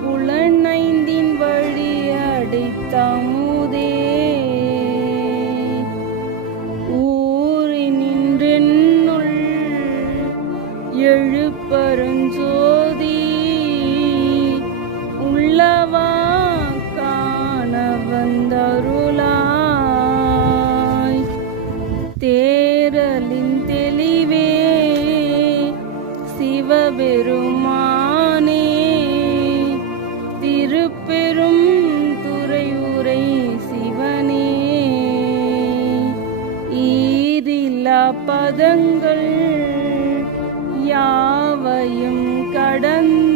புலனைந்தின் வழி அடைத்தமுதே ஊரினின்றென்னுள் எழுப்பருஞ்சோதி உள்ளவா காண வந்தருளாய் தேரலின் தெளிவே சிவபெருமானே திருப்பெரும் துறையுரை சிவனே ஈரில்லா பதங்கள் யாவையும் கடந்த